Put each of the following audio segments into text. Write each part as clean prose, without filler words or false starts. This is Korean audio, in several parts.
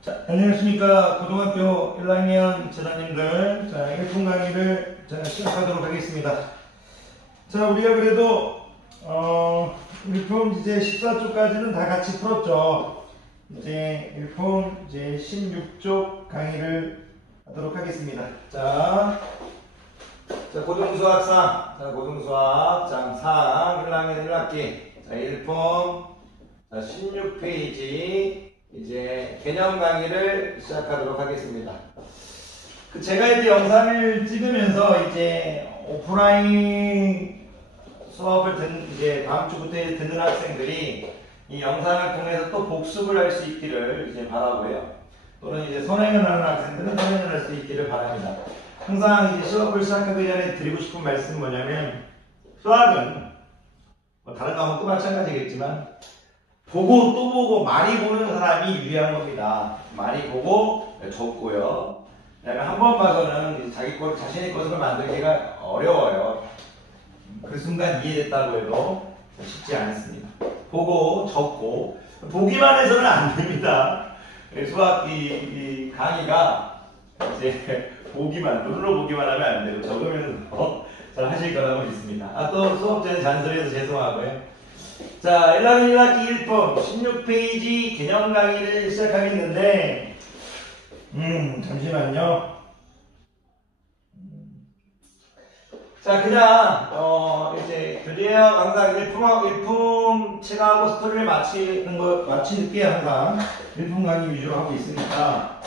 자, 안녕하십니까. 고등학교 1학년 재단님들. 자, 1분 강의를 시작하도록 하겠습니다. 자, 우리가 그래도, 1품 이제 14쪽까지는 다 같이 풀었죠. 이제 1품 이제 16쪽 강의를 하도록 하겠습니다. 자, 고등수학상, 고등수학 장3 1학년 1학기. 자, 1품 16페이지. 이제 개념 강의를 시작하도록 하겠습니다. 제가 이제 영상을 찍으면서 이제 오프라인 수업을 이제 다음 주부터 듣는 학생들이 이 영상을 통해서 또 복습을 할 수 있기를 이제 바라고요. 또는 이제 선행을 하는 학생들은 선행을 할 수 있기를 바랍니다. 항상 이제 수업을 시작하기 전에 드리고 싶은 말씀은 뭐냐면, 수학은 뭐 다른 과목도 마찬가지겠지만 보고 또 보고 많이 보는 사람이 유리한 겁니다. 많이 보고 적고요. 그다음에 한 번 봐서는 자신의 것으로 만들기가 어려워요. 그 순간 이해됐다고 해도 쉽지 않습니다. 보고 적고 보기만 해서는 안 됩니다. 수학 이 강의가 이제 눈으로 보기만 하면 안 되고 적으면 더 잘 하실 거라고 믿습니다. 또 수업 전에 잔소리해서 죄송하고요. 자, 1학년 1학기 1품 16페이지 개념 강의를 시작하겠는데, 잠시만요. 자, 그냥, 이제 교재학 항상 1품 체크하고 스토리를 마치는 게 항상 1품 강의 위주로 하고 있으니까,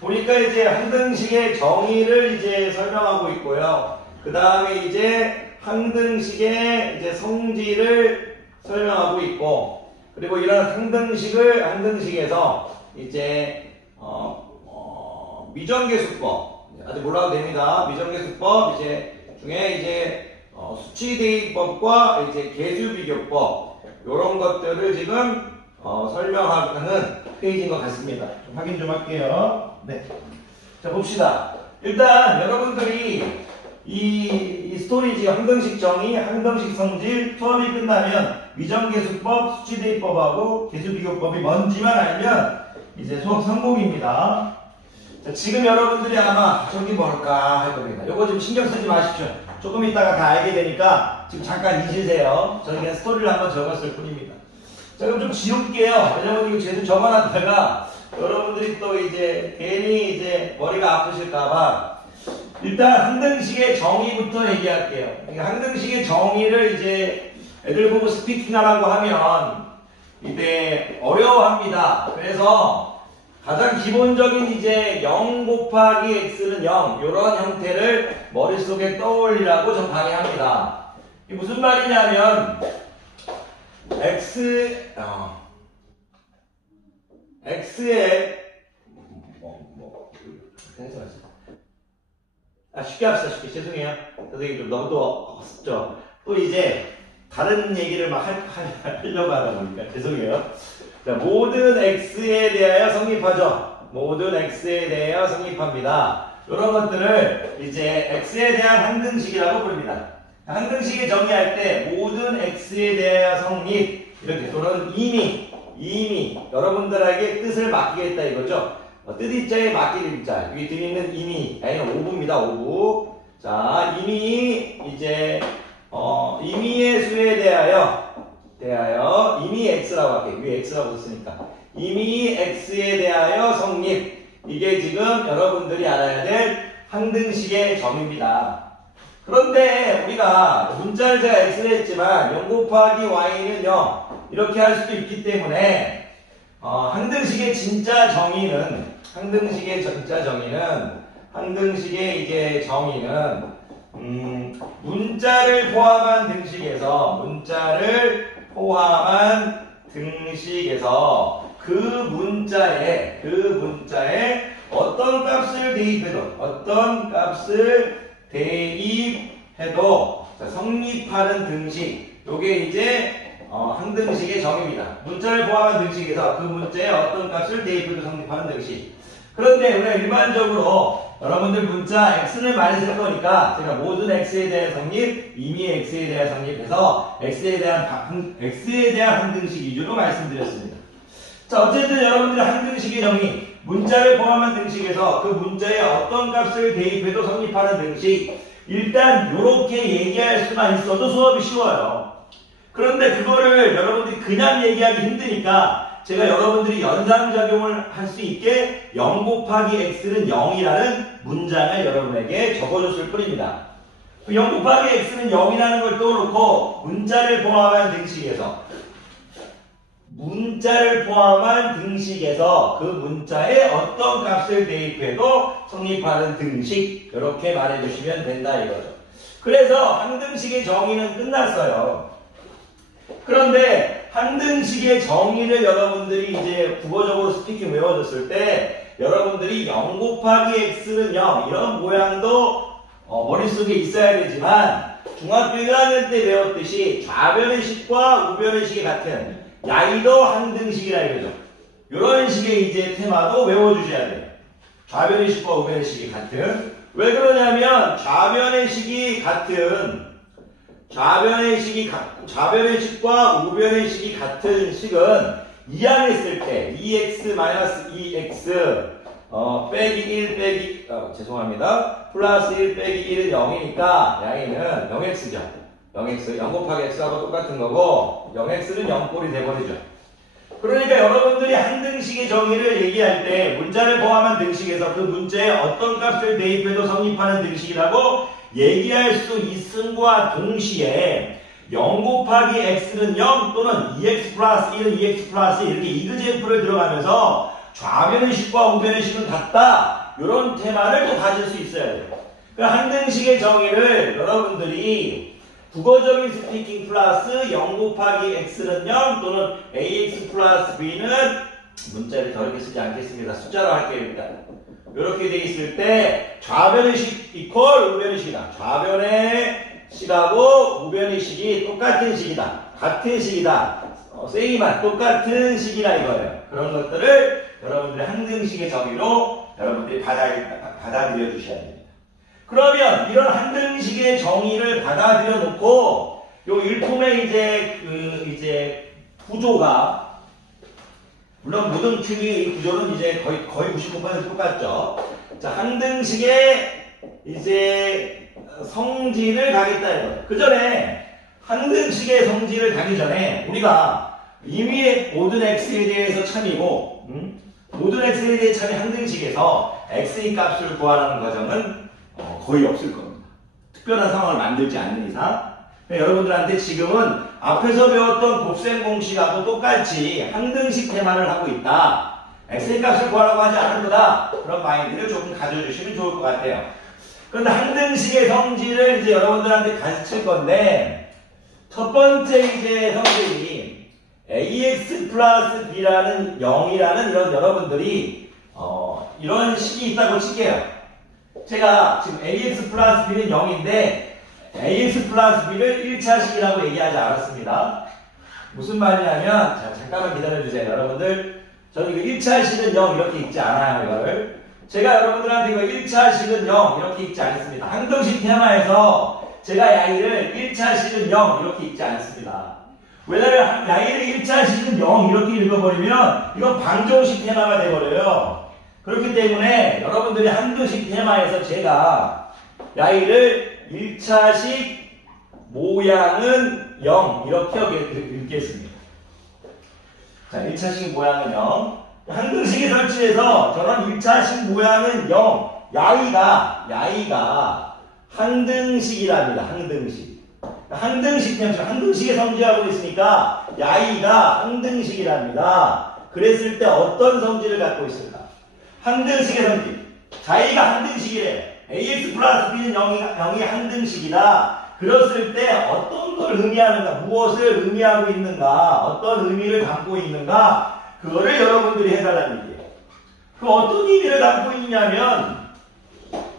보니까 이제 항등식의 정의를 이제 설명하고 있고요. 그 다음에 이제 항등식의 이제 성질을 설명하고 있고, 그리고 이런 항등식에서 이제 미정계수법 아직 몰라도 됩니다. 미정계수법 중에 이제 수치 대입법과 이제 계수비교법 이런 것들을 지금 설명하는 페이지인 것 같습니다. 좀 확인 좀 할게요. 네. 자, 봅시다. 일단 여러분들이 이 스토리지 항등식 정의, 항등식 성질 수업이 끝나면 미정계수법, 수치대입법하고 계수비교법이 뭔지만 알면 이제 수업 성공입니다. 자, 지금 여러분들이 아마 저기 뭘까 할 겁니다. 요거 좀 신경 쓰지 마십시오. 조금 있다가 다 알게 되니까 지금 잠깐 잊으세요. 저는 그냥 스토리를 한번 적었을 뿐입니다. 자, 그럼 좀 지울게요. 왜냐면 이거 제대로 적어놨다가 여러분들이 또 이제 괜히 이제 머리가 아프실까봐 일단 항등식의 정의부터 얘기할게요. 그러니까 항등식의 정의를 이제 애들 보고 스피킹하라고 하면 이제 어려워합니다. 그래서 가장 기본적인 이제 0 곱하기 x는 0 이런 형태를 머릿속에 떠올리라고 전 강의합니다. 이게 무슨 말이냐면 x에 쉽게 합시다. 쉽게. 죄송해요. 선생님 좀 너무 또 이제 다른 얘기를 막 하려고 하다 보니까 죄송해요. 자, 모든 x에 대하여 성립하죠. 모든 x에 대하여 성립합니다. 이런 것들을 이제 x에 대한 항등식이라고 부릅니다. 항등식을 정의할 때 모든 x에 대하여 성립 이렇게, 또는 이미 여러분들에게 뜻을 맡기겠다 이거죠. 뜻이자에 맡길 자, 여기 뒤에 있는 이미, 아니면 오부입니다. 오부. 자, 이미 이제 임의의 수에 대하여 임의 x라고 할게요. 위에 x라고 썼으니까 임의 x에 대하여 성립. 이게 지금 여러분들이 알아야 될 항등식의 정의입니다. 그런데 우리가 문자를 제가 x를 했지만 0 곱하기 y는 0 이렇게 할 수도 있기 때문에 항등식의 진짜 정의는 문자를 포함한 등식에서 그 문자에 어떤 값을 대입해도 성립하는 등식, 요게 이제 항등식의 정의입니다. 문자를 포함한 등식에서 그 문자에 어떤 값을 대입해도 성립하는 등식. 그런데 우리가 일반적으로 여러분들 문자 x는 많이 쓸 거니까 제가 모든 x에 대한 성립, 이미 x에 대한 성립해서 x에 대한 항등식 위주로 말씀드렸습니다. 자, 어쨌든 여러분들의 항등식의 정의, 문자를 포함한 등식에서 그 문자에 어떤 값을 대입해도 성립하는 등식, 일단 이렇게 얘기할 수만 있어도 수업이 쉬워요. 그런데 그거를 여러분들이 그냥 얘기하기 힘드니까 제가 여러분들이 연상작용을 할 수 있게 0 곱하기 x는 0이라는 문장을 여러분에게 적어줬을 뿐입니다. 0 곱하기 x는 0이라는 걸 떠놓고 문자를 포함한 등식에서 그 문자에 어떤 값을 대입해도 성립하는 등식, 이렇게 말해주시면 된다 이거죠. 그래서 항등식의 정의는 끝났어요. 그런데 항등식의 정의를 여러분들이 이제 국어적으로 스피킹 외워줬을 때 여러분들이 0 곱하기 x는 0 이런 모양도 머릿속에 있어야 되지만 중학교 1학년 때 배웠듯이 좌변의 식과 우변의 식이 같은 야이도 항등식이라 이거죠. 이런 식의 이제 테마도 외워주셔야 돼요. 좌변의 식과 우변의 식이 같은. 왜 그러냐면 좌변의 식과 우변의 식이 같은 식은 이항했을 때 2x-2x 빼기 1 빼기 죄송합니다. 플러스 1 빼기 1은 0이니까 양이는 0x죠. 0x 0 곱하기 x하고 똑같은 거고 0x는 0꼴이 돼버리죠. 그러니까 여러분들이 항등식의 정의를 얘기할 때 문자를 포함한 등식에서 그 문자에 어떤 값을 대입해도 성립하는 등식이라고 얘기할 수 있음과 동시에 0 곱하기 x는 0 또는 2x 플러스 1은 2x 플러스 1 이렇게 이그제프를 들어가면서 좌변의 식과 우변의 식은 같다. 이런 테마를 또 가질 수 있어야 돼요. 그 항등식의 정의를 여러분들이 국어적인 스피킹 플러스 0 곱하기 x는 0 또는 ax 플러스 b는 문자를 더럽게 쓰지 않겠습니다. 숫자로 할게요. 일단 이렇게 돼 있을 때 좌변의 식 이퀄 우변의 식이다. 좌변의 식하고 우변의 식이 똑같은 식이다. 같은 식이다. 세이만 똑같은 식이다 이거예요. 그런 것들을 여러분들의 항등식의 정의로 여러분들이 받아들여 주셔야 됩니다. 그러면 이런 항등식의 정의를 받아들여 놓고 요 일품의 이제 구조가 물론 모든 큐브의 이 구조는 이제 거의 99% 똑같죠. 자, 항등식의 이제 성질을 가겠다 이거예요. 그 전에 항등식의 성질을 가기 전에 우리가 이미 모든 x에 대해서 참이고 모든 x에 대해 참이 항등식에서 x의 값을 구하는 과정은 거의 없을 겁니다. 특별한 상황을 만들지 않는 이상. 여러분들한테 지금은 앞에서 배웠던 곱셈 공식하고 똑같이 항등식 테마를 하고 있다. x의 값을 구하라고 하지 않을 거다. 그런 마인드를 조금 가져주시면 좋을 것 같아요. 그런데 항등식의 성질을 이제 여러분들한테 가르칠 건데 첫 번째 이제 성질이 ax 플러스 b라는 0이라는 이런 여러분들이 이런 식이 있다고 칠게요. 제가 지금 ax 플러스 b는 0인데 ax 플러스 b를 1차식이라고 얘기하지 않았습니다. 무슨 말이냐면 잠깐만 기다려주세요. 여러분들 저는 이거 1차식은 0 이렇게 읽지 않아요. 이거를 제가 여러분들한테 이거 1차식은 0 이렇게 읽지 않습니다. 항등식 테마에서 제가 야이를 1차식은 0 이렇게 읽지 않습니다. 왜냐면 야이를 1차식은 0 이렇게 읽어버리면 이건 방정식 테마가 돼버려요. 그렇기 때문에 여러분들이 항등식 테마에서 제가 야이를 1차식 모양은 0 이렇게 읽겠습니다. 자, 1차식 모양은 0. 항등식에 설치해서 저는 1차식 모양은 0. 야이가 항등식이랍니다. 항등식. 항등식에 성질하고 있으니까 야이가 항등식이랍니다. 그랬을 때 어떤 성질을 갖고 있을까? 항등식의 성질. 자이가 항등식이래. ax 플러스 b는 0이 항등식이다. 그랬을 때 어떤 걸 의미하는가, 무엇을 의미하고 있는가, 어떤 의미를 담고 있는가, 그거를 여러분들이 해달라는 얘기예요. 그 어떤 의미를 담고 있냐면,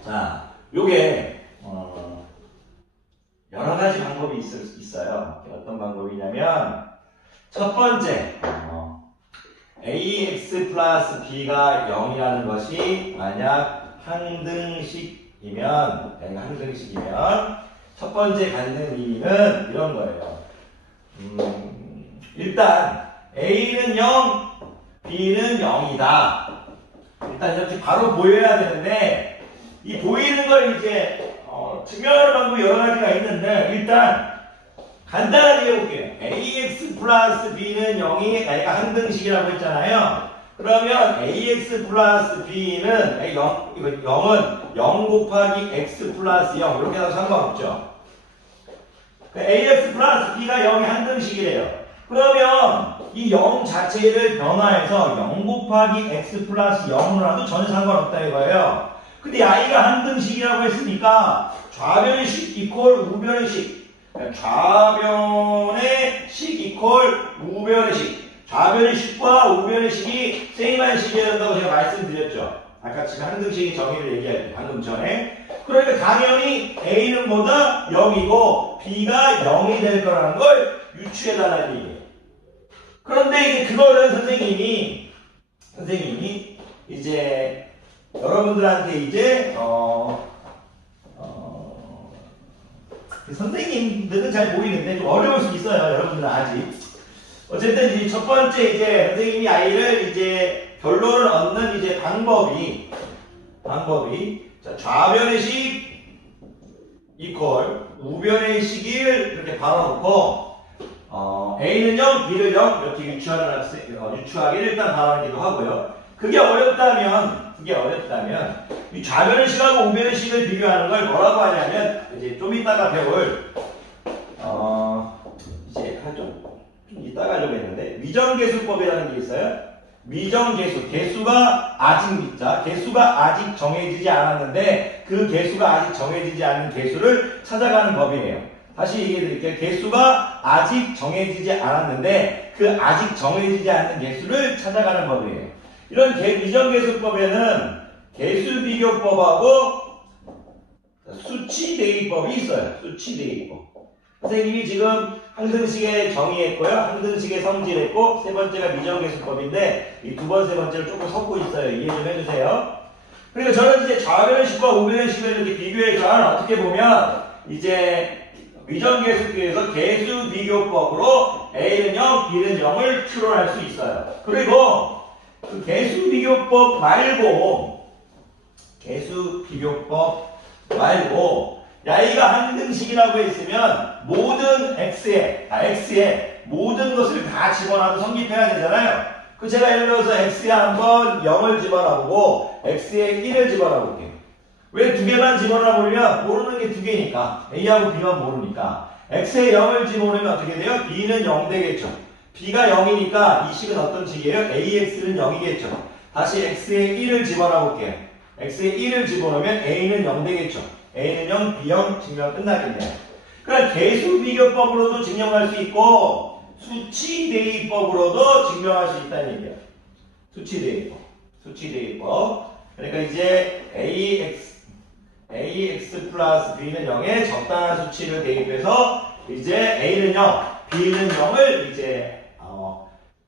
자, 요게 여러 가지 방법이 있어요. 어떤 방법이냐면, 첫 번째, ax 플러스 b가 0이라는 것이 만약 항등식이면, N이 항등식이면, 첫 번째 갖는 의미는 이런 거예요. 일단, A는 0, B는 0이다. 일단 이렇게 바로 보여야 되는데, 이 보이는 걸 이제, 증명하는 방법이 여러 가지가 있는데, 일단, 간단하게 해볼게요. AX 플러스 B는 0이, 얘가 항등식이라고 했잖아요. 그러면 AX 플러스 B는, 0은 0 곱하기 X 플러스 0. 이렇게 해도 상관없죠. AX 플러스 B가 0이 항등식이래요. 그러면 이 0 자체를 변화해서 0 곱하기 X 플러스 0으로 도 전혀 상관없다 이거예요. 근데 I가 항등식이라고 했으니까 좌변식 이퀄 우변식. 좌변의 식 이퀄 우변의 식. 좌변의 식과 우변의 식이 세임한 식이어야 된다고 제가 말씀드렸죠. 아까 지금 항등식의 정의를 얘기할 때 방금 전에. 그러니까 당연히 A는 뭐다? 0이고 B가 0이 될 거라는 걸 유추해달라는 얘기예요. 그런데 이제 그거를 선생님이 이제 여러분들한테 이제 선생님들은 잘 보이는데 좀 어려울 수 있어요. 여러분들은 아직. 어쨌든 이제 첫 번째 이제 선생님이 아이를 이제 결론을 얻는 이제 방법이 자, 좌변의 식 이퀄 우변의 식을 이렇게 바라놓고 A는 0, B를 0 이렇게 유추하기를 일단 바라기도 하고요. 그게 어렵다면 이 좌변의 식하고 우변의 식을 비교하는 걸 뭐라고 하냐면 이제 좀 이따가 배울 이제 좀 이따가 좀 했는데 미정계수법이라는 게 있어요. 미정계수, 개수가 아직 정해지지 않았는데 그 개수가 아직 정해지지 않은 개수를 찾아가는 법이에요. 다시 얘기해 드릴게요. 개수가 아직 정해지지 않았는데 그 아직 정해지지 않는 개수를 찾아가는 법이에요. 이런 미정계수법에는 개수비교법하고 수치대입법이 있어요. 수치대입법. 선생님이 지금 항등식에 정의했고요. 항등식에 성질했고 세 번째가 미정계수법인데 이 두 번, 세 번째를 조금 섞고 있어요. 이해 좀 해주세요. 그러니까 저는 이제 좌변식과 우변식을 이렇게 비교해서 어떻게 보면 이제 미정계수교에서 개수비교법으로 A는 0, B는 0을 추론할 수 있어요. 그리고 그 개수비교법 말고 Y가 항등식이라고 했으면 모든 X에 모든 것을 다 집어넣어도 성립해야 되잖아요. 그 제가 예를 들어서 X에 한번 0을 집어넣고 X에 1을 집어넣을게요. 왜 두 개만 집어넣으면 모르는 게 두 개니까 A하고 B만 모르니까 X에 0을 집어넣으면 어떻게 돼요? B는 0 되겠죠. B가 0이니까 이 식은 어떤 식이에요? AX는 0이겠죠. 다시 X에 1을 집어넣을게요. X에 1을 집어넣으면 A는 0 되겠죠. A는 0, B 0 증명 끝나겠네요. 그러니까 개수비교법으로도 증명할 수 있고 수치대입법으로도 증명할 수 있다는 얘기예요. 수치대입법. 그러니까 이제 AX 플러스 B는 0에 적당한 수치를 대입해서 이제 A는 0, B는 0을 이제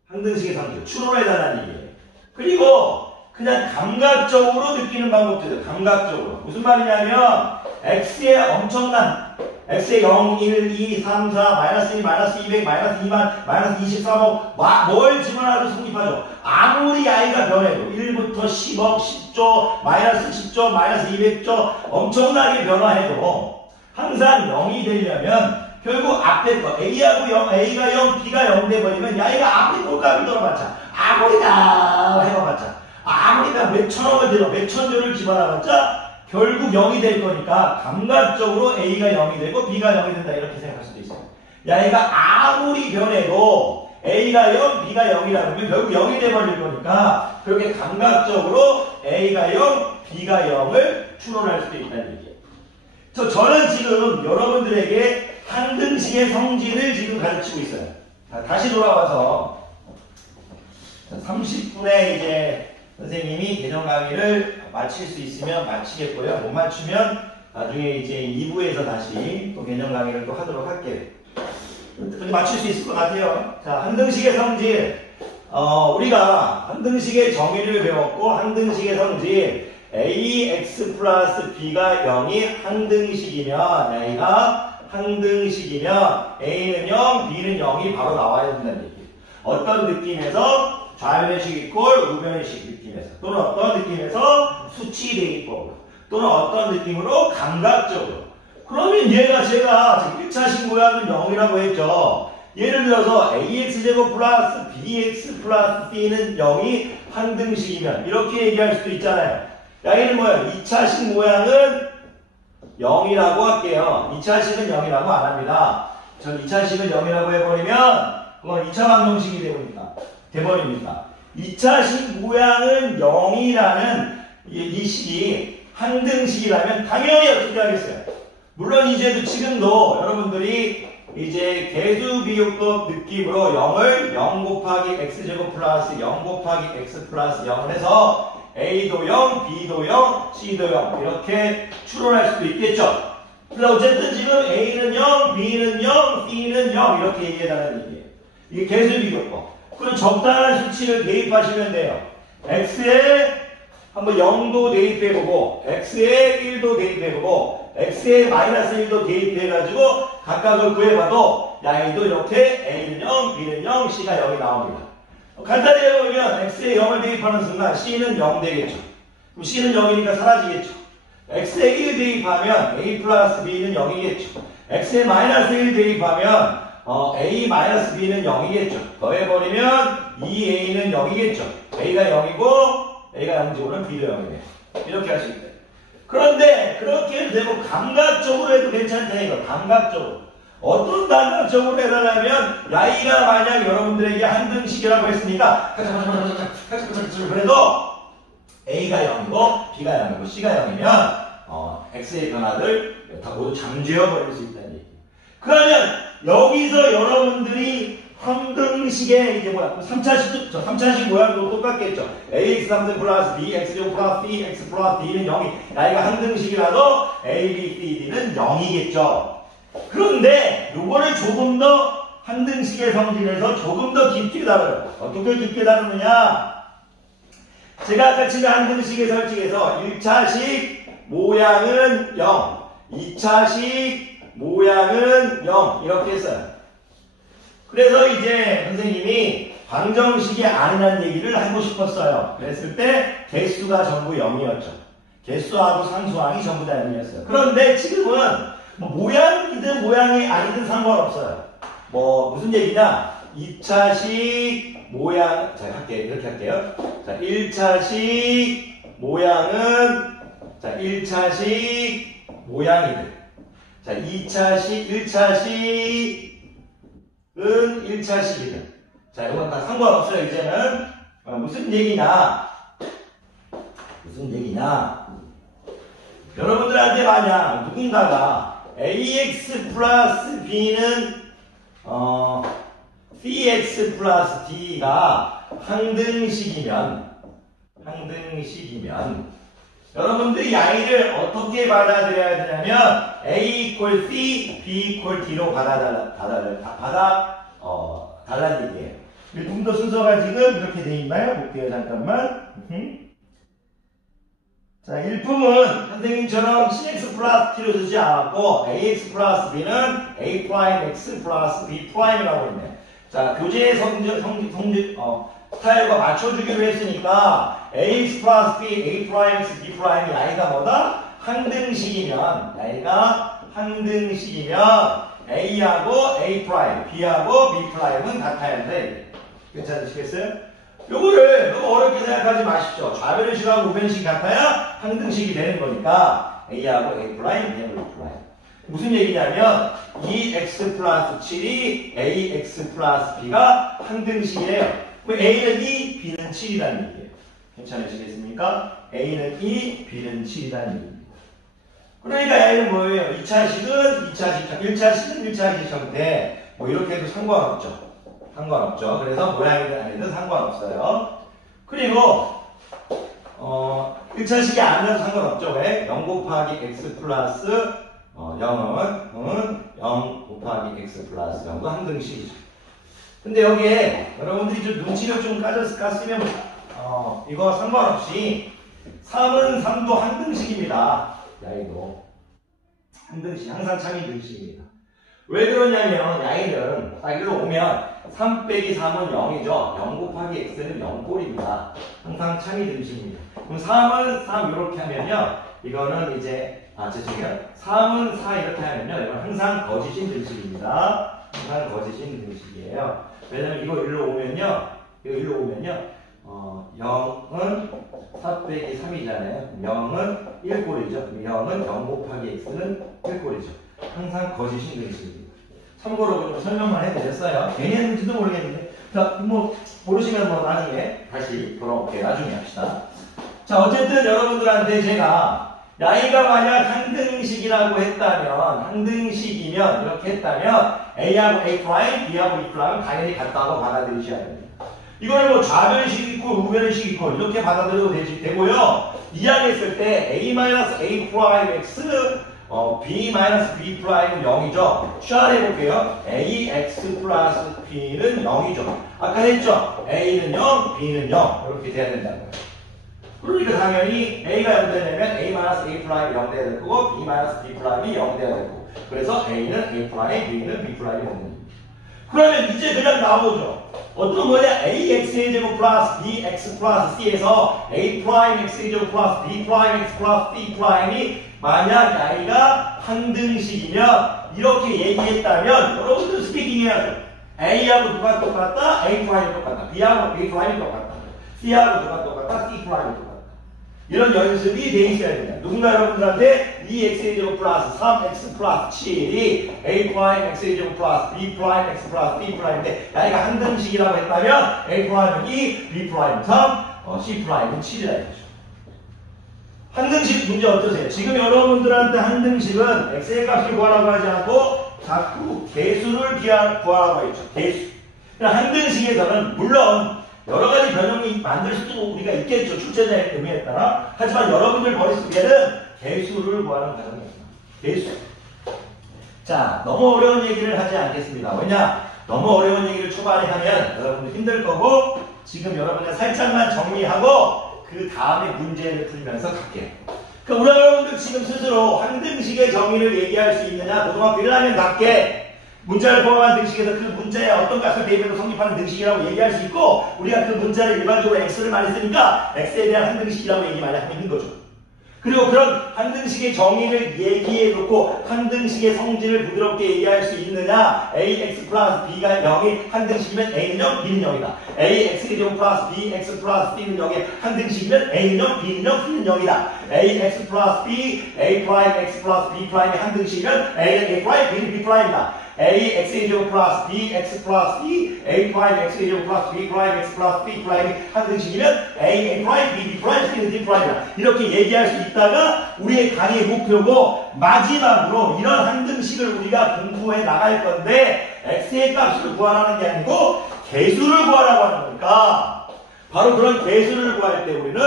항등식의 성질 추론해달라는 얘기예요. 그리고 그냥 감각적으로 느끼는 방법도 있어요. 감각적으로. 무슨 말이냐면 X에 엄청난 X에 0, 1, 2, 3, 4, 마이너스 1, 마이너스 200, 마이너스 2만, 마이너스 23억 뭘 집어넣어도 성립하죠. 아무리 I가 변해도 1부터 10억, 10조, 마이너스 10조, 마이너스 200조 엄청나게 변화해도 항상 0이 되려면 결국 앞에 거 A하고 0, A가 0, B가 0 돼버리면 I가 앞에 꼴값을 들어봤자 아무리 다 해봐봤자 아무리 다 몇천억을 들어 몇천조를 집어넣어봤자 결국 0이 될 거니까 감각적으로 A가 0이 되고 B가 0이 된다 이렇게 생각할 수도 있어요. I가 아무리 변해도 A가 0, B가 0이라고 하면 결국 0이 돼버릴 거니까 그렇게 감각적으로 A가 0, B가 0을 추론할 수도 있다는 얘기예요. 저는 지금 여러분들에게 항등식의 성질을 지금 가르치고 있어요. 다시 돌아와서 30분에 이제 선생님이 개정 강의를 마칠 수 있으면 마치겠고요. 못 맞추면 나중에 이제 2부에서 다시 또 개정 강의를 또 하도록 할게요. 근데 맞출 수 있을 것 같아요. 자, 항등식의 성질. 우리가 항등식의 정의를 배웠고, 항등식의 성질. ax 플러스 b가 0이 항등식이면 A가 항등식이면 A는 0, B는 0이 바로 나와야 된다는 얘기예요. 어떤 느낌에서 좌변식 이퀄 우변식 느낌에서 또는 어떤 느낌에서 수치 대입법으로 또는 어떤 느낌으로 감각적으로 그러면 얘가 제가 1차식 모양은 0이라고 했죠. 예를 들어서 ax제곱 플러스 bx 플러스 c는 0이 항등식이면 이렇게 얘기할 수도 있잖아요. 야, 얘는 뭐야? 2차식 모양은 0이라고 할게요. 2차식은 0이라고 안 합니다. 전 2차식은 0이라고 해버리면 그건 2차 방정식이 돼버립니다. 2차식 모양은 0이라는 이 식이 항등식이라면 당연히 어떻게 하겠어요? 물론 이제도 지금도 여러분들이 이제 개수비교법 느낌으로 0을 0 곱하기 x제곱 플러스 0 곱하기 x 플러스 0을 해서 a도 0, b도 0, c도 0 이렇게 추론할 수도 있겠죠. 그래서 어쨌든 지금 a는 0, b는 0, c는 0 이렇게 얘기해달라는 얘기예요. 이게 개수비교법. 그럼 적당한 수치를 대입하시면 돼요. x에 한번 0도 대입해보고 x에 1도 대입해보고 x에 마이너스 1도 대입해가지고 각각을 구해봐도 야, 이도 이렇게 a는 0, b는 0, c가 0이 나옵니다. 간단히 해보면 x에 0을 대입하는 순간 c는 0 되겠죠. 그럼 c는 0이니까 사라지겠죠. x에 1 대입하면 a 플러스 b는 0이겠죠. x에 마이너스 1 대입하면 a 마이너스 b는 0이겠죠. 더해버리면 2a는 0이겠죠. a가 0이고 a가 0이면 b도 0이네요. 이렇게 할 수 있대요. 그런데 그렇게 해도 되고 감각적으로 해도 괜찮다 이거. 감각적으로. 어떤 감각적으로 해달라면 야이가 만약 여러분들에게 항등식이라고 했으니까 그래도 a가 0이고 b가 0이고 c가 0이면 x의 변화를 다 모두 잠재워버릴 수 있다는 얘기. 그러면 여기서 여러분들이 항등식의 이제 뭐야 3차식 모양도 똑같겠죠. ax 3등 플러스 b x제곱 플러스 b x 플러스 d는 0이 야이가 항등식이라도 a, b, c, d는 0이겠죠. 그런데 요거를 조금 더 항등식의 성질에서 조금 더 깊게 다뤄요. 어떻게 깊게 다루느냐? 제가 아까 지금 항등식의 설정에서 1차식 모양은 0, 2차식 모양은 0 이렇게 했어요. 그래서 이제 선생님이 방정식이 아니라는 얘기를 하고 싶었어요. 그랬을 때 개수가 전부 0이었죠. 개수하고 상수항이 전부 다 0이었어요. 그런데 지금은 뭐 모양이든 모양이 아니든 상관없어요. 뭐 무슨 얘기냐? 2차식 모양 자 이렇게 할게요. 자 1차식 모양은 자 1차식 모양이든 자 1차식은 1차식이든 자 이건 다 상관없어요. 이제는 무슨 얘기냐? 여러분들한테 만약 누군가가 ax 플러스 b는 cx 플러스 d가 항등식이면 여러분들이 야이를 어떻게 받아들여야 되냐면 a equal c, b equal d로 달라는 얘기예요. 좀 더 순서가 지금 이렇게 돼 있나요? 볼게요. 잠깐만. 자, 일품은 선생님처럼 cx 플러스 t로 쓰지 않았고 ax 플러스 b는 a 프라임 x 플러스 b 프라임이라고 있네. 자, 교재의 스타일과 맞춰주기로 했으니까 ax 플러스 b, a 프라임 x, b 프라임이 야이가 뭐다? 항등식이면 a하고 a 프라임, b하고 b 프라임은 같아야 돼. 괜찮으시겠어요? 요거를 너무 어렵게 생각하지 마십시오. 좌변식하고 우변식 같아야 항등식이 되는 거니까 a하고 a 프라임, b하고 b 프라임. 무슨 얘기냐면 2x 플러스 7이 ax 플러스 b가 항등식이에요. 그럼 a는 2, b는 7이라는 얘기예요. 괜찮으시겠습니까? a는 2, b는 7이라는 얘기입니다. 그러니까 얘는 뭐예요? 1차식은 1차식 형태 뭐 이렇게 해도 상관없죠. 그래서 모양이든 아니든 상관없어요. 그리고 1차식이 아니라도 상관없죠. 왜? 0 곱하기 x 플러스 0은 0 곱하기 x 플러스 0도 항등식이죠. 근데 여기에 여러분들이 좀 눈치를 좀 깠으면 이거 상관없이 3은 3도 한등식입니다. 야이도 한등식, 항상 참이 등식입니다. 왜 그러냐면 야이는 딱 일로 오면 3 빼기 3은 0이죠. 0 곱하기 x는 0꼴입니다. 항상 참이 등식입니다. 그럼 3은 3 이렇게 하면요. 이거는 이제 죄송해요. 3은 4 이렇게 하면요. 이건 항상 거짓인 등식입니다. 항상 거짓인 등식이에요. 왜냐면 이거 일로 오면요. 0은 4 빼기 3이잖아요. 0은 1꼴이죠. 0은 0 곱하기 x는 1꼴이죠. 항상 거짓인 등식입니다. 참고로 좀 설명만 해드렸어요. 괜히 했는지도 모르겠는데. 자, 뭐, 모르시면 뭐 나중에 다시 돌아올게요. 나중에 합시다. 자, 어쨌든 여러분들한테 제가 야이가 만약 한등식이라고 했다면, 한등식이면, 이렇게 했다면, A하고 A 프라임, B하고 E 프라임 당연히 같다고 받아들이셔야 됩니다. 이걸 뭐 좌변식 있고 우변식 있고 이렇게 받아들여도 되고요. 이야기했을 때 A-A 프라임 X, B-B 프라임은 0이죠. 취하해볼게요. AX 플러스 B는 0이죠. 아까 했죠? A는 0, B는 0. 이렇게 돼야 된다는 거예요. 그러니까 당연히 A가 0 되려면 A-A 프라임이 0 돼야 될 거고 B-B 프라임이 0 돼야 될 거고 그래서 A는 A 프라임, B는 B 프라임이 0입니다. 그러면 이제 그냥 나오죠. 어떤 거냐? AX의 제곱 플러스 BX 플러스 C에서 A 프라임 X의 제곱 플러스 B 프라임 X 플러스 B 프라임이 만약 I가 한등식이면 이렇게 얘기했다면 여러분들 스피킹 해야죠. A하고 누가 똑같다? A 프라임이 똑같다. B하고 B 프라임이 똑같다. C하고 누가 똑같다? C 프라임이 똑같다. 이런 연습이 돼 있어야 됩니다. 누군가 여러분들한테 2x의 제곱 플러스 3x 플러스 7이 a 프라임 x의 제곱 플러스 b 프라임 x 플러스 b 프라임인데 야이가 한등식이라고 했다면 a 프라임은 2, b 프라임은 3, c 프라임은 7이라 했죠. 한등식 문제 어떠세요? 지금 여러분들한테 한등식은 x의 값을 구하라고 하지 않고 자꾸 개수를 구하라고 했죠. 개수. 한등식에서는 물론 여러 가지 변형이 만들 수도 우리가 있겠죠. 출제자의 의미에 따라. 하지만 여러분들 머릿속에는 개수를 구하는 과정이 있습니다. 개수. 자, 너무 어려운 얘기를 하지 않겠습니다. 왜냐? 너무 어려운 얘기를 초반에 하면 여러분들 힘들 거고 지금 여러분들 살짝만 정리하고 그 다음에 문제를 풀면서 갈게요. 그러니까 우리 여러분들 지금 스스로 한등식의 정의를 얘기할 수 있느냐? 고등학교 1학년답게 문자를 포함한 등식에서 그 문자에 어떤 값을 대입해서 성립하는 등식이라고 얘기할 수 있고 우리가 그 문자를 일반적으로 x를 많이 쓰니까 x에 대한 한등식이라고 얘기 많이 하고 있는 거죠. 그리고 그런 한등식의 정의를 얘기해 놓고 한등식의 성질을 부드럽게 얘기할 수 있느냐? ax 플러스 b가 0이 한등식이면 a는 0, b는 0이다. ax의 제곱 플러스 bx 플러스 c는 0이 한등식이면 a는 0, b는 0, c는 0이다. ax 플러스 b, a 프라임 x 플러스 b 프라임이 한등식이면 a는 a 프라임, b는 b 프라임이다. ax의 제곱 플러스 bx 플러스 b, a 프라임 x의 제곱 플러스 b 프라임 x 플러스 b 프라임이 한등식이면 a 프라임, b 프라임, c는 d 프라임이다. 이렇게 얘기할 수 있다가 우리의 강의의 목표고 마지막으로 이런 한등식을 우리가 공부해 나갈 건데 x의 값을 구하라는 게 아니고 개수를 구하라고 하는 거니까 바로 그런 개수를 구할 때 우리는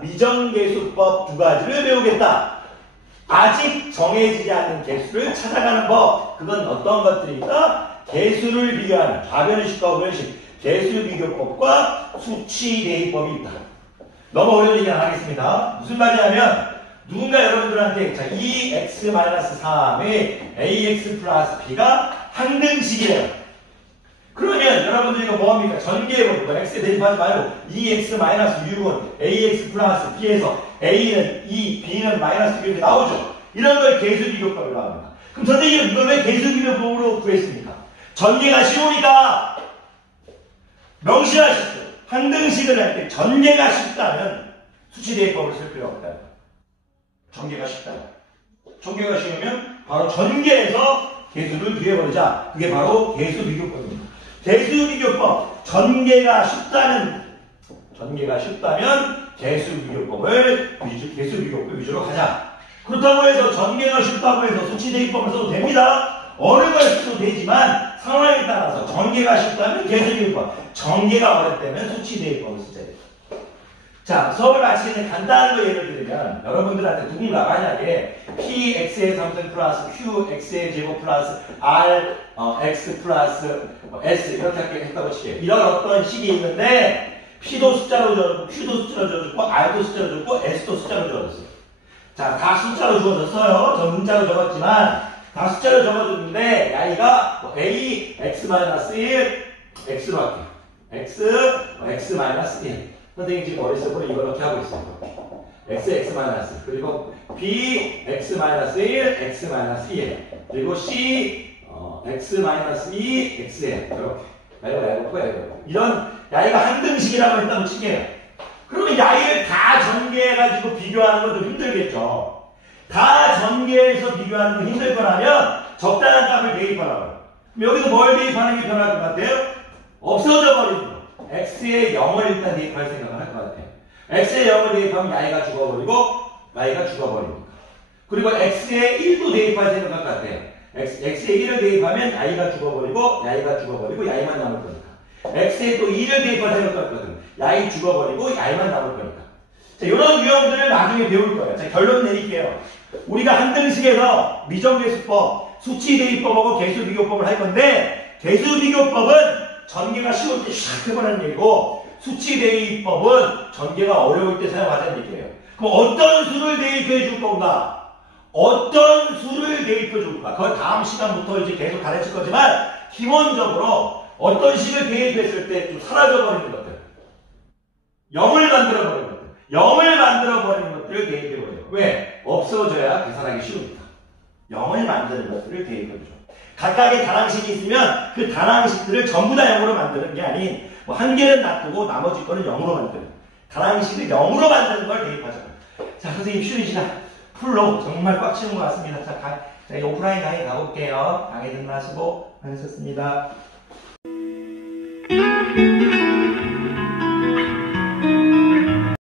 미정계수법 두 가지를 배우겠다. 아직 정해지지 않는 개수를 찾아가는 법. 그건 어떤 것들입니까? 개수를 비교하는 좌변식과 우변식, 개수비교법과 수치대입법이 있다. 너무 어려운 얘기 안 하겠습니다. 무슨 말이냐면 누군가 여러분들한테 자, 2x-3의 ax 플러스 b가 한등식이래요. 그러면 여러분들 이거 뭐합니까? 전개해보고 x에 대입하지 말고 2x-6은 ax 플러스 b에서 a는 2, b는 마이너스 2 이렇게 나오죠. 이런 걸 개수비교법이라고 합니다. 그럼 선생님 이걸 왜 개수비교법으로 구했습니까? 전개가 쉬우니까 명시하십시오. 한등식을 할 때 전개가 쉽다면 수치대입법을 쓸 필요가 없다. 전개가 쉽다. 전개가 쉬우면 바로 전개해서 개수를 비워버리자. 그게 바로 개수비교법입니다. 개수비교법, 전개가 쉽다면 개수비교법을 위주로 가자. 그렇다고 해서 전개가 쉽다고 해서 수치대입법을 써도 됩니다. 어느 걸 써도 되지만 상황에 따라서 전개가 쉽다면 개수비교법, 전개가 어렵다면 수치대입법을 쓰자. 자, 수업을 마치는 간단한 거 예를 들면 여러분들한테 누군가 만약에 px의 3승 플러스 qx의 제곱 플러스 r x 플러스 s 이렇게 했다고 치게요. 이런 어떤 식이 있는데 P도 숫자로 주어졌고, Q도 숫자로 주어졌고, R도 숫자로 주어졌고, S도 숫자로 주어졌어요. 자, 다 숫자로 주어졌어요. 저 문자로 적었지만, 다 숫자로 적어줬는데, 야이가 A, X-1, X로 할게요. X-1. 선생님 지금 머릿속으로 이걸 이렇게 하고 있어요. X, 그리고 B, X-1, X-1. 그리고 C, X-2, Xn. 이렇게. 이런 야이가 한 등식이라고 했다고 칠게요. 그러면 야이를 다 전개해가지고 비교하는 건 좀 힘들겠죠. 다 전개해서 비교하는 건 힘들 거라면 적당한 값을 대입하라고요. 여기서 뭘 대입하는 게 편할 것 같아요? 없어져 버리는 거. x에 0을 일단 대입할 생각을 할 것 같아요. x에 0을 대입하면 야이가 죽어버리고 야이가 죽어버립니다. 그리고 x에 1도 대입할 생각할 것 같아요. x에 1을 대입하면 야이가 죽어버리고 야이만 남을 거니까. x에 또 2를 대입할 생각할 거거든요. 야이 죽어버리고 야이만 남을 거니까. 자, 이런 유형들을 나중에 배울 거예요. 자, 결론 내릴게요. 우리가 한 등식에서 미정계수법, 수치 대입법하고 개수비교법을 할 건데, 개수비교법은 전개가 쉬울 때 샥 해보라는 얘기고, 수치 대입법은 전개가 어려울 때 사용하자는 얘기예요. 그럼 어떤 수를 대입해 줄 건가? 어떤 수를 대입해 줄 건가? 그건 다음 시간부터 이제 계속 가르칠 거지만, 기본적으로 어떤 식을 대입했을 때 좀 사라져버리는 것들. 0을 만들어버리는 것들. 0을 만들어버리는 것들을 대입해버려요. 왜? 없어져야 계산하기 쉬우니까. 0을 만드는 것들을 대입해보죠. 각각의 단항식이 있으면 그 단항식들을 전부 다 0으로 만드는 게 아닌 뭐 한 개는 놔두고 나머지 거는 0으로 만드는 단항식을 0으로 만드는 걸 대입하죠. 자, 선생님 쉬는 시간 풀로 정말 꽉 채운 것 같습니다. 자, 오프라인 강의 가볼게요. 강의 등록하시고 하셨습니다.